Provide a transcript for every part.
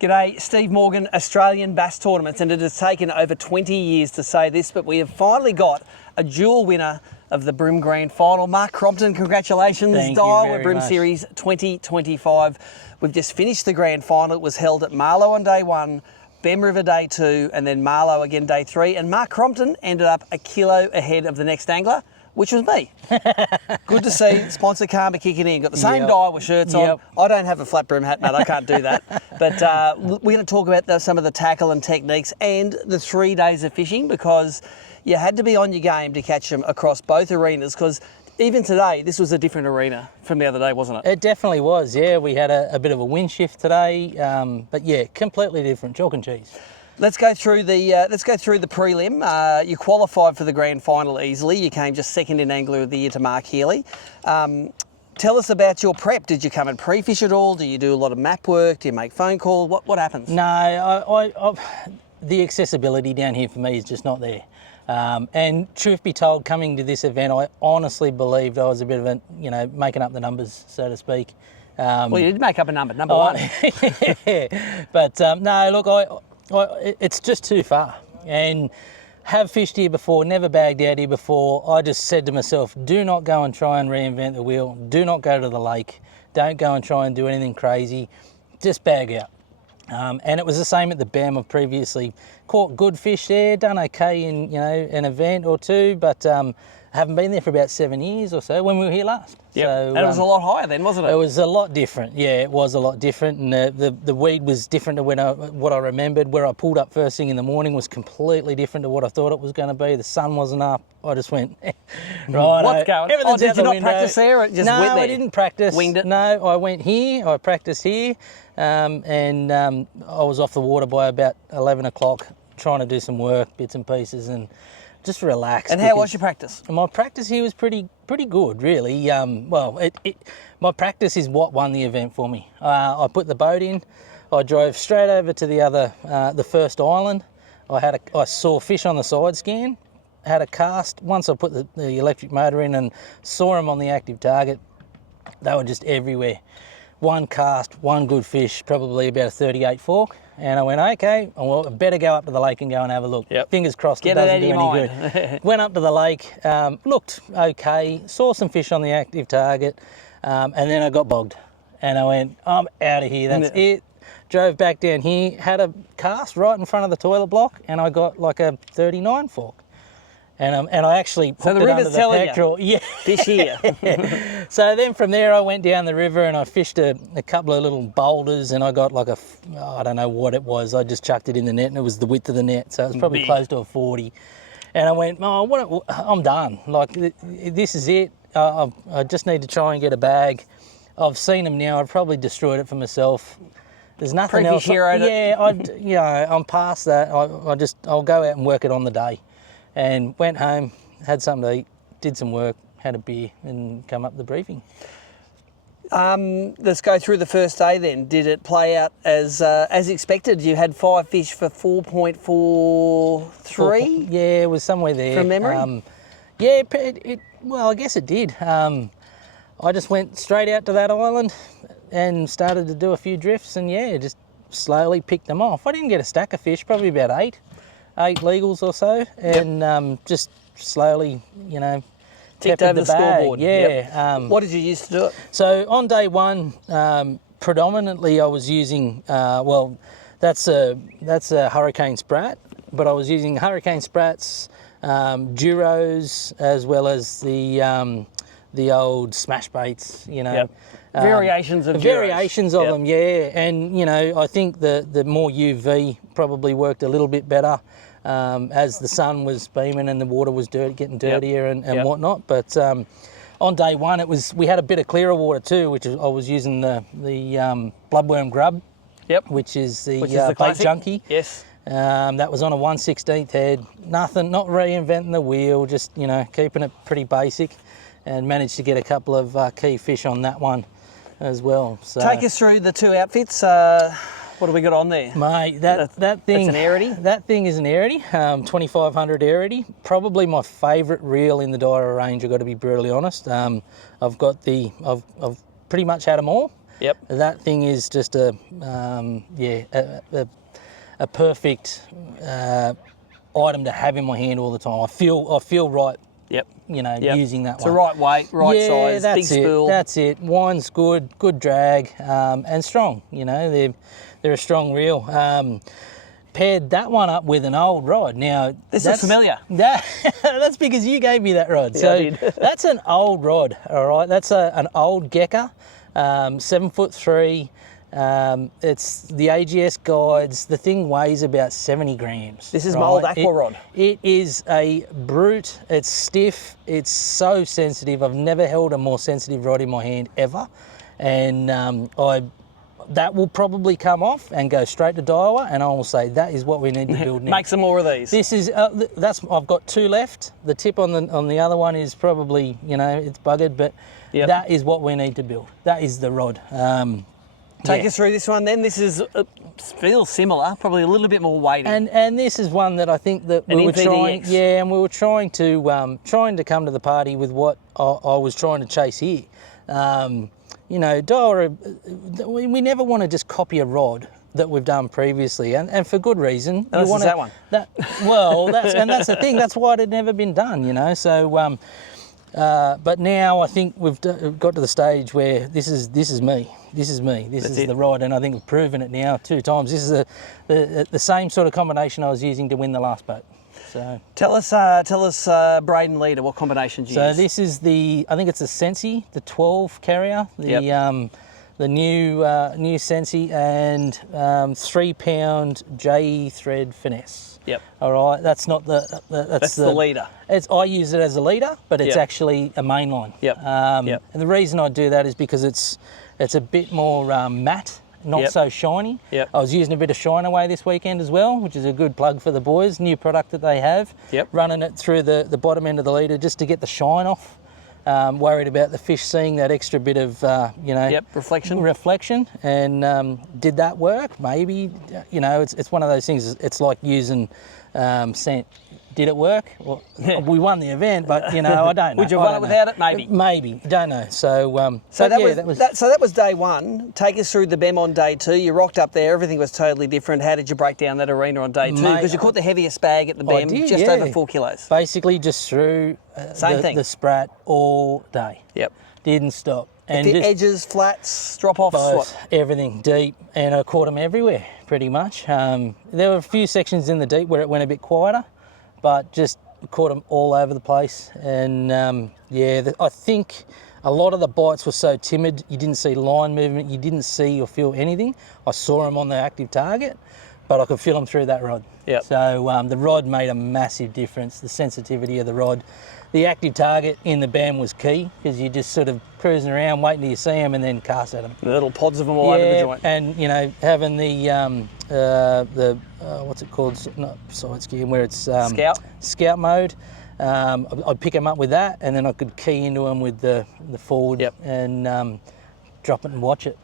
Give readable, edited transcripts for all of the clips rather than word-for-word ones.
G'day, Steve Morgan, Australian Bass Tournaments, and it has taken over 20 years to say this, but we have finally got a dual winner of the BREAM Grand Final. Mark Crompton, congratulations. Thank you Daiwa very BREAM much. Series 2025. We've just finished the Grand Final. It was held at Marlow on day 1, Bem River day 2, and then Marlow again day 3. And Mark Crompton ended up a kilo ahead of the next angler, which was me. Good to see sponsor Karma kicking in. Got the same Daiwa shirts on. I don't have a flat brim hat, mate. I can't do that. But we're going to talk about some of the tackle and techniques and the 3 days of fishing, because you had to be on your game to catch them across both arenas, because even today, this was a different arena from the other day, wasn't it? It definitely was, yeah. We had a bit of a wind shift today, but yeah, completely different, chalk and cheese. Let's go through the prelim. You qualified for the grand final easily. You came just second in Angler of the Year to Mark Healy. Tell us about your prep. Did you come and pre-fish at all? Do you do a lot of map work? Do you make phone calls? What happens? No, the accessibility down here for me is just not there. And truth be told, coming to this event, I honestly believed I was a bit of a, making up the numbers, so to speak. Well, you did make up a number one. Yeah. But no, look, it's just too far, and have fished here before, never bagged out here before. I just said to myself, do not go and try and reinvent the wheel. Do not go to the lake. Don't go and try and do anything crazy. Just bag out. And it was the same at the BEM. I've previously caught good fish there, done okay in an event or two, but haven't been there for about 7 years or so when we were here last. Yep. So, and it was a lot higher then, wasn't it? It was a lot different. Yeah, it was a lot different, and the weed was different to what I remembered. Where I pulled up first thing in the morning was completely different to what I thought it was going to be. The sun wasn't up. I just went, right. What's going on? Did you not window. practice there? Or just no, went there? I didn't practice. Winged it? No, I went here. I practiced here, and I was off the water by about 11 o'clock, trying to do some work, bits and pieces, and just relax. And how was your practice? My practice here was pretty good, really. My practice is what won the event for me. I put the boat in. I drove straight over to the first island. I saw fish on the side scan. Had a cast. Once I put the electric motor in and saw them on the active target, they were just everywhere. One cast, one good fish, probably about a 38 fork. And I went, okay, well, I better go up to the lake and go and have a look. Yep. Fingers crossed it doesn't do any good. Went up to the lake, looked okay, saw some fish on the active target, and then I got bogged. And I went, I'm out of here, that's it. Drove back down here, had a cast right in front of the toilet block, and I got like a 39 fork. And I actually put it under the pectoral. Yeah. Fish here. So then from there I went down the river and I fished a couple of little boulders, and I got like I don't know what it was. I just chucked it in the net, and it was the width of the net, so it was probably close to a 40. And I went, I'm done. Like, this is it. I just need to try and get a bag. I've seen them now. I've probably destroyed it for myself. There's nothing else. I'm past that. I'll go out and work it on the day. And went home, had something to eat, did some work, had a beer, and come up the briefing. Let's go through the first day then. Did it play out as expected? You had 5 fish for 4.43? Yeah, it was somewhere there. From memory? Well, I guess it did. I just went straight out to that island and started to do a few drifts, and just slowly picked them off. I didn't get a stack of fish, probably about 8 legals or so, and just slowly, ticked over the scoreboard. Yeah. What did you use to do it? So on day 1, predominantly I was using, that's a Hurricane Sprat, but I was using Hurricane Sprats, Duros, as well as the old smash baits, variations of them, yeah. And I think the more UV probably worked a little bit better as the sun was beaming and the water was getting dirtier and whatnot. But on day 1, we had a bit of clearer water too, which I was using the bloodworm grub, which is the bait junkie. Yes. That was on a 1/16 head. Nothing, not reinventing the wheel, just keeping it pretty basic, and managed to get a couple of key fish on that one as well. So take us through the 2 outfits. What have we got on there? Mate, that thing... That's an Arity? That thing is an Arity, 2500 Arity. Probably my favourite reel in the Daiwa range, I've got to be brutally honest. I've pretty much had them all. Yep. That thing is just a perfect item to have in my hand all the time. I feel right. Yep. You know, Yep. using that It's one. the right weight, right size, that's big spool. That's it. Wine's good drag, and strong. You know, they're a strong reel. Paired that one up with an old rod. Now This is familiar. That's because you gave me that rod. Yeah, So I did. that's an old rod. All right, that's an old Gecker, 7'3". It's the AGS guides. The thing weighs about 70 grams. This is my old aqua rod. It is a brute. It's stiff. It's so sensitive. I've never held a more sensitive rod in my hand ever, and that will probably come off and go straight to Daiwa, and I will say that is what we need to build now. Make some more of these. This is I've got 2 left. The tip on the other one is probably, you know, it's buggered, but that is what we need to build. That is the rod. Take us through this one then. This is feels similar, probably a little bit more weighty. And this is one that I think that we were trying. NPDX. Yeah, and we were trying to come to the party with what I was trying to chase here. You know, Daiwa, we never want to just copy a rod that we've done previously, and for good reason. Oh, this is that one. That's the thing. That's why it had never been done. You know, so. But now I think we've got to the stage where this is me. This is the rod, and I think we've proven it now 2 times. This is the same sort of combination I was using to win the last boat. So tell us, Braden leader, what combinations you use. So this is I think it's a Sensi, the 12 carrier, the new Sensi, and 3-pound J thread finesse. Yep. All right, that's not that's the leader. I use it as a leader, but it's actually a mainline. Yep. And the reason I do that is because it's a bit more matte, not so shiny. Yep. I was using a bit of Shine Away this weekend as well, which is a good plug for the boys. New product that they have. Yep. Running it through the bottom end of the leader just to get the shine off. Worried about the fish seeing that extra bit of, reflection, and did that work? Maybe, you know, it's one of those things. It's like using scent. Did it work? Well, we won the event, but you know, I don't know. Would you have won it without it? Maybe. Maybe. Don't know. So, that was day one. Take us through the BEM on day 2. You rocked up there. Everything was totally different. How did you break down that arena on day 2? Because you caught the heaviest bag at the BEM, just over 4 kilos. Basically, just threw the sprat all day. Yep. Didn't stop. And the edges, flats, drop-offs, both, everything deep, and I caught them everywhere, pretty much. There were a few sections in the deep where it went a bit quieter, but just caught them all over the place. And I think a lot of the bites were so timid, you didn't see line movement, you didn't see or feel anything. I saw them on the active target, but I could feel them through that rod. Yep. So the rod made a massive difference, the sensitivity of the rod. The active target in the BAM was key, because you're just sort of cruising around, waiting till you see them and then cast at them. The little pods of them all over the joint. And you know, having the what's it called? Not side scan, where it's scout mode. I'd pick them up with that, and then I could key into them with the forward and drop it and watch it.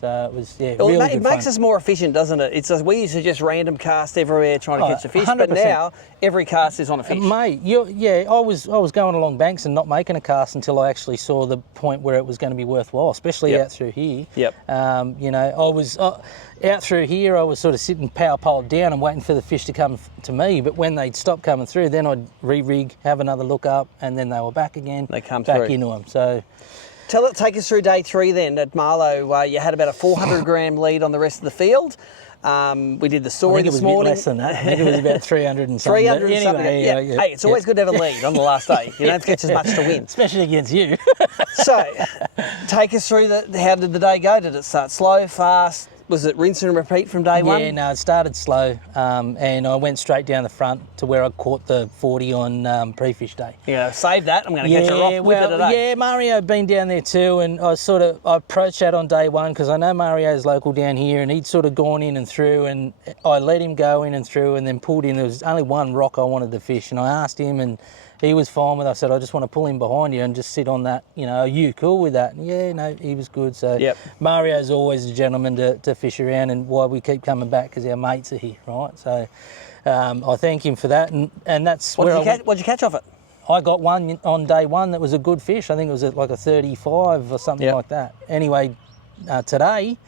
So it was really good it makes us more efficient, doesn't it? It's we used to just random cast everywhere trying to catch a fish, 100%. but now every cast is on a fish. Mate, I was going along banks and not making a cast until I actually saw the point where it was going to be worthwhile, especially out through here. Yep. You know, I was out through here. I was sort of sitting power pole down and waiting for the fish to come to me. But when they'd stop coming through, then I'd re-rig, have another look up, and then they were back again. They come back through. Into them. So. Take us through day 3 then at Marlow. You had about a 400 gram lead on the rest of the field. We did the story this morning. I think it was a bit less than that. I think it was about 300 and something. 300 and something. Hey, it's always good to have a lead on the last day. You don't have to catch as much to win. Especially against you. So, take us through how did the day go? Did it start slow, fast? Was it rinse and repeat from day one? Yeah, no, it started slow, and I went straight down the front to where I caught the 40 on pre-fish day. Yeah, save that. I'm going to catch a rock with it today. Yeah, Mario had been down there too, and I approached that on day 1 because I know Mario's local down here, and he'd sort of gone in and through, and I let him go in and through, and then pulled in. There was only one rock I wanted to fish, and I asked him, and he was fine with it. I said, I just want to pull him behind you and just sit on that. You know, are you cool with that? And yeah, no, he was good. So Mario's always a gentleman to fish around, and why we keep coming back, because our mates are here, right? So I thank him for that, and that's what'd you catch off it? I got one on day 1 that was a good fish. I think it was like a 35 or something like that. Anyway, today,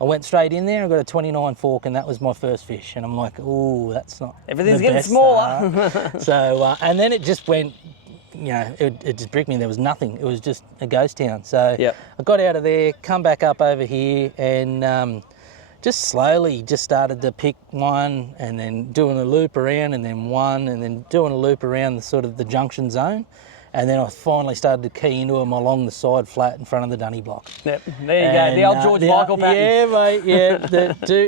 I went straight in there. I got a 29 fork, and that was my first fish. And I'm like, oh, that's not Everything's the getting best smaller. start. So, and then it just went, you know, it just bricked me. There was nothing. It was just a ghost town. So Yep. I got out of there, come back up over here, and just slowly just started to pick one, and then doing a loop around, and then one, and then doing a loop around the sort of the junction zone. And then I finally started to key into them along the side flat in front of the dunny block. Yep, there you go, the old George Michael pattern. Yeah, mate, yeah.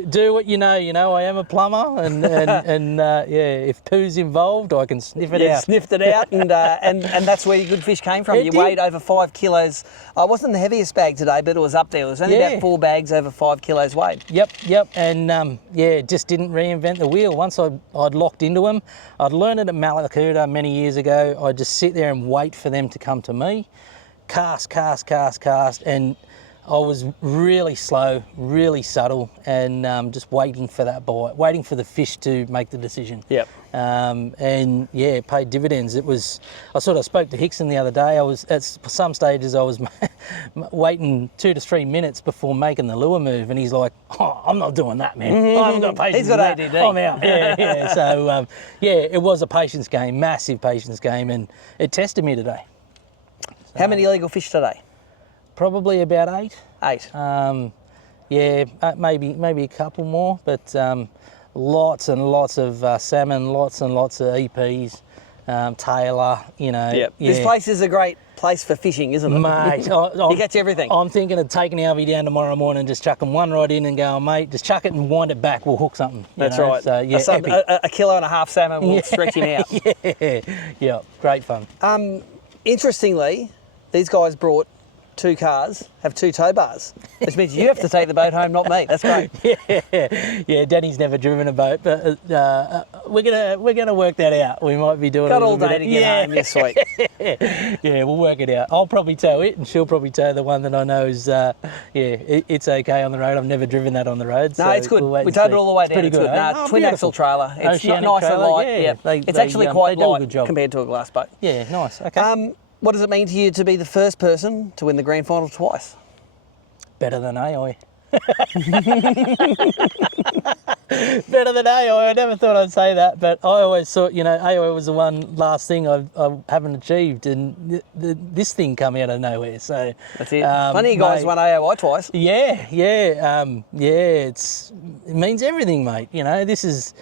do what you know. You know, I am a plumber, and yeah, if poo's involved, I can sniff it out. Sniffed it out, and that's where your good fish came from. It You did. weighed over 5 kilos. I wasn't the heaviest bag today, but it was up there. It was only about 4 bags over 5 kilos weighed. Yep, and yeah, just didn't reinvent the wheel. Once I'd locked into them, I'd learned it at Malakuta many years ago. I'd just sit there and wait for them to come to me, cast, and I was really slow, really subtle, and just waiting for that bite, waiting for the fish to make the decision. Yep. And yeah, it paid dividends. I sort of spoke to Hickson the other day. I was at some stages I was waiting 2 to 3 minutes before making the lure move, and he's like, "Oh, I'm not doing that, man. I haven't got patience. He's got ADD. I'm out." Yeah. So yeah, it was a patience game, massive patience game, and it tested me today. How many illegal fish today? Probably about 8. 8. Yeah, maybe a couple more, but lots and lots of salmon, lots and lots of EPs, Taylor, you know. Yep. Yeah. This place is a great place for fishing, isn't it? Mate, you catch everything. I'm thinking of taking the RV down tomorrow morning and just chucking one right in and going, mate, just chuck it and wind it back, we'll hook something. That's know? right. So yeah, epic. A kilo and a half salmon will stretch him out. Yeah, great fun. Interestingly, these guys brought 2 cars, have 2 tow bars, which means you have to take the boat home, not me. That's great. Yeah. Danny's never driven a boat, but we're gonna work that out. We might be doing Got a all little day bit to get home. You're sweet. Yeah, we'll work it out. I'll probably tow it, and she'll probably tow the one that I know is it's okay on the road. I've never driven that on the road. No, so it's good. we'll We towed it all the way down. Pretty It's good. good. Eh? Twin axle trailer. It's Oceanic nice and trailer, light. yeah. It's actually quite they do a light good job. compared to a glass boat. Yeah, nice. Okay. What does it mean to you to be the first person to win the grand final twice? Better than AI. Better than AI. I never thought I'd say that, but I always thought, you know, AI was the one last thing I haven't achieved, and this thing come out of nowhere. So that's it. Plenty of guys won AOI twice. Yeah. It means everything, mate. You know, this is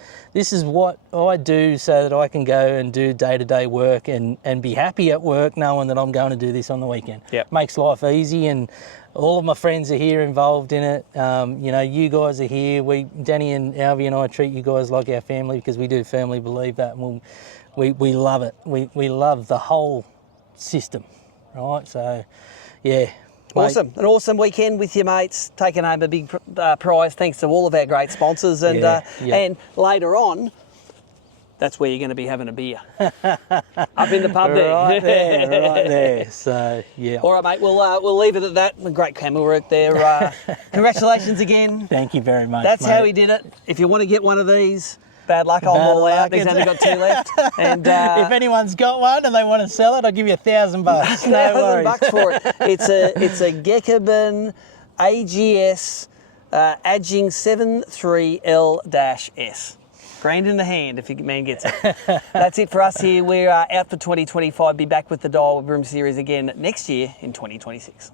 what I do so that I can go and do day-to-day work and be happy at work, knowing that I'm going to do this on the weekend. Yep. Makes life easy, and all of my friends are here involved in it. You know, you guys are here. Danny and Alvy and I treat you guys like our family, because we do firmly believe that, and we love it. We love the whole system, right? So, yeah. Awesome. An awesome weekend with your mates, taking home a big prize thanks to all of our great sponsors. And and later on, that's where you're going to be having a beer. Up in the pub Right there. So, yeah. All right, mate, we'll leave it at that. Great camera work there. Congratulations again. Thank you very much, That's mate. how he did it. If you want to get one one of these, bad luck, I'm all out. He's only got 2 left. And if anyone's got one and they want to sell it, I'll give you $1,000. No worries. $1,000 for it. It's a Gekeben AGS Adjing 73L-S. Grand in the hand if your man gets it. That's it for us here. We're out for 2025. Be back with the Daiwa BREAM series again next year in 2026.